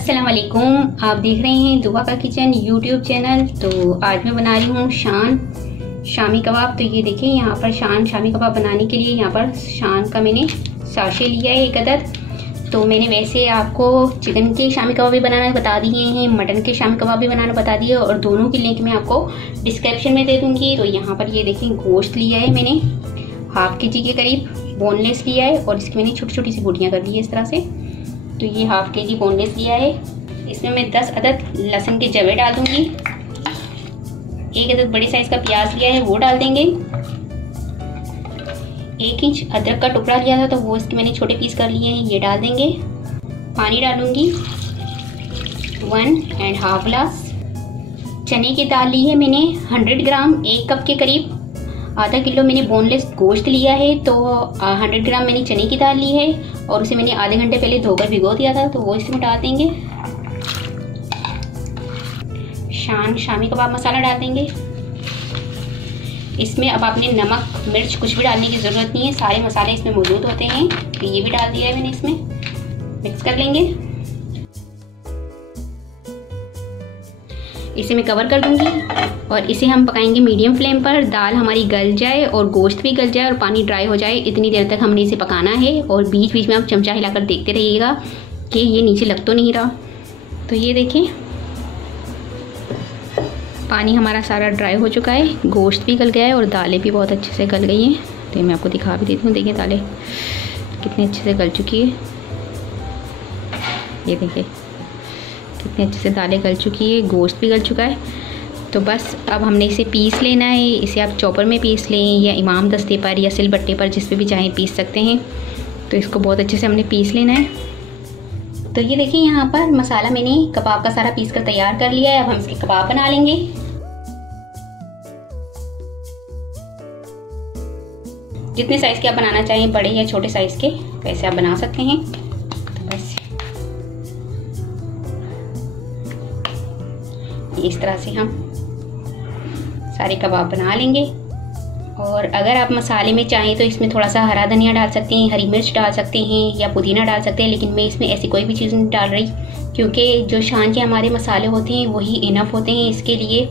अस्सलाम वालेकुम। आप देख रहे हैं दुआ का किचन यूट्यूब चैनल। तो आज मैं बना रही हूँ शान शामी कबाब। तो ये देखिए यहाँ पर शान शामी कबाब बनाने के लिए यहाँ पर शान का मैंने साशे लिया है 1 अदद। तो मैंने वैसे आपको चिकन के शामी कबाब भी बनाना बता दिए हैं, मटन के शामी कबाब भी बनाना बता दिए और दोनों की लिंक मैं आपको डिस्क्रिप्शन में दे दूँगी। तो यहाँ पर ये देखिए गोश्त लिया है मैंने ½ kg के करीब, बोनलेस लिया है और इसकी मैंने छोटी छोटी सी बोटियाँ कर दी है इस तरह से। तो ये ½ kg बोनलेस लिया है। इसमें मैं 10 अदद लहसुन के जवे डाल दूंगी। 1 अदद बड़े साइज का प्याज लिया है वो डाल देंगे। 1 इंच अदरक का टुकड़ा लिया था तो वो इसके मैंने छोटे पीस कर लिए हैं, ये डाल देंगे। पानी डालूंगी 1½ ग्लास। चने की दाल ली है मैंने 100 ग्राम, 1 कप के करीब। ½ किलो मैंने बोनलेस गोश्त लिया है तो 100 ग्राम मैंने चने की दाल ली है और उसे मैंने आधे घंटे पहले धोकर भिगो दिया था तो वो इसमें डाल देंगे। शान शामी कबाब मसाला डाल देंगे। इसमें अब आपने नमक मिर्च कुछ भी डालने की ज़रूरत नहीं है, सारे मसाले इसमें मौजूद होते हैं। तो ये भी डाल दिया है मैंने, इसमें मिक्स कर लेंगे। इसे मैं कवर कर दूंगी और इसे हम पकाएंगे मीडियम फ्लेम पर। दाल हमारी गल जाए और गोश्त भी गल जाए और पानी ड्राई हो जाए, इतनी देर तक हमने इसे पकाना है। और बीच बीच में आप चमचा हिलाकर देखते रहिएगा कि ये नीचे लग तो नहीं रहा। तो ये देखिए पानी हमारा सारा ड्राई हो चुका है, गोश्त भी गल गया है और दालें भी बहुत अच्छे से गल गई हैं। तो मैं आपको दिखा भी देती हूँ, देखिए दालें कितनी अच्छे से गल चुकी है। ये देखिए कितने अच्छे से दालें गल चुकी है, गोश्त भी गल चुका है। तो बस अब हमने इसे पीस लेना है। इसे आप चॉपर में पीस लें या इमाम दस्ते पर या सिलबट्टे पर, जिस पे भी चाहें पीस सकते हैं। तो इसको बहुत अच्छे से हमने पीस लेना है। तो ये देखिए यहाँ पर मसाला मैंने कबाब का सारा पीस कर तैयार कर लिया है। अब हम इसके कबाब बना लेंगे। जितने साइज़ के आप बनाना चाहें, बड़े या छोटे साइज़ के, वैसे आप बना सकते हैं। तो बस इस तरह से हम सारे कबाब बना लेंगे। और अगर आप मसाले में चाहें तो इसमें थोड़ा सा हरा धनिया डाल सकते हैं, हरी मिर्च डाल सकते हैं या पुदीना डाल सकते हैं, लेकिन मैं इसमें ऐसी कोई भी चीज़ नहीं डाल रही क्योंकि जो शान के हमारे मसाले होते हैं वही इनफ होते हैं इसके लिए।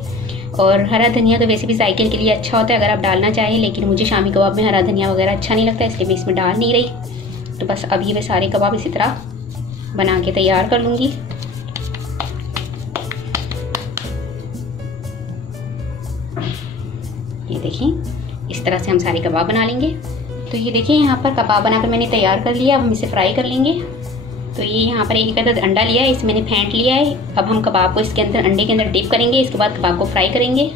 और हरा धनिया तो वैसे भी जायके के लिए अच्छा होता है अगर आप डालना चाहें, लेकिन मुझे शामी कबाब में हरा धनिया वगैरह अच्छा नहीं लगता, इसलिए मैं इसमें डाल नहीं रही। तो बस अभी मैं सारे कबाब इसी तरह बना के तैयार कर लूँगी। ये देखिए इस तरह से हम सारे कबाब बना लेंगे। तो ये देखिए यहाँ पर कबाब बनाकर मैंने तैयार कर लिया। अब हम इसे फ्राई कर लेंगे। तो ये यहाँ पर 1 अदद अंडा लिया है, इसे मैंने फेंट लिया है। अब हम कबाब को इसके अंदर अंडे के अंदर डिप करेंगे, इसके बाद कबाब को फ्राई करेंगे।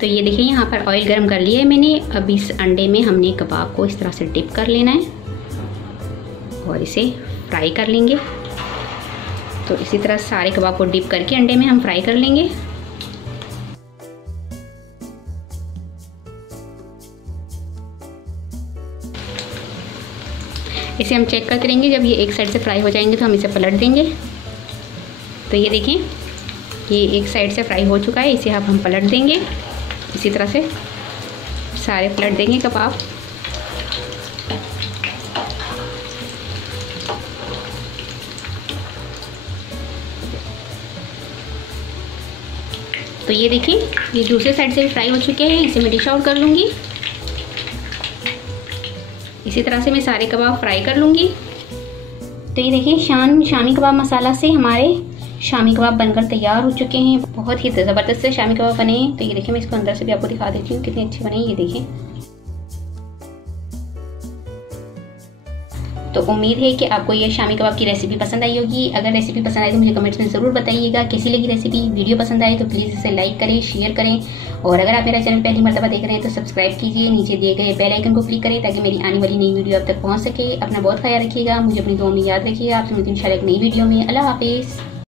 तो ये देखिए यहाँ पर ऑयल गर्म कर लिया है मैंने। अब इस अंडे में हमने कबाब को इस तरह से डिप कर लेना है और इसे फ्राई कर लेंगे। तो इसी तरह सारे कबाब को डिप करके अंडे में हम फ्राई कर लेंगे। इसे हम चेक करते रहेंगे, जब ये एक साइड से फ्राई हो जाएंगे तो हम इसे पलट देंगे। तो ये देखें ये एक साइड से फ्राई हो चुका है, इसे अब हम पलट देंगे। इसी तरह से सारे पलट देंगे कबाब। तो ये देखिए ये दूसरे साइड से भी फ्राई हो चुके हैं, इसे मैं डिश आउट कर लूँगी। इसी तरह से मैं सारे कबाब फ्राई कर लूँगी। तो ये देखिए शान शामी कबाब मसाला से हमारे शामी कबाब बनकर तैयार हो चुके हैं। बहुत ही ज़बरदस्त से शामी कबाब बने हैं। तो ये देखिए मैं इसको अंदर से भी आपको दिखा देती हूँ कितने अच्छे बने हैं। ये देखिए। तो उम्मीद है कि आपको ये शामी कबाब की रेसिपी पसंद आई होगी। अगर रेसिपी पसंद आए तो मुझे कमेंट्स में ज़रूर बताइएगा कैसी लगी रेसिपी। वीडियो पसंद आए तो प्लीज़ इसे लाइक करें, शेयर करें और अगर आप मेरा चैनल पहली मर्तबा देख रहे हैं तो सब्सक्राइब कीजिए। नीचे दिए गए बेल आइकन को क्लिक करें ताकि मेरी आने वाली नई वीडियो आप तक पहुँच सके। अपना बहुत ख्याल रखिएगा, मुझे अपनी दुआ में याद रखिएगा। आपसे मिलती हूं इंशाल्लाह एक नई वीडियो में। अल्लाह हाफिज़।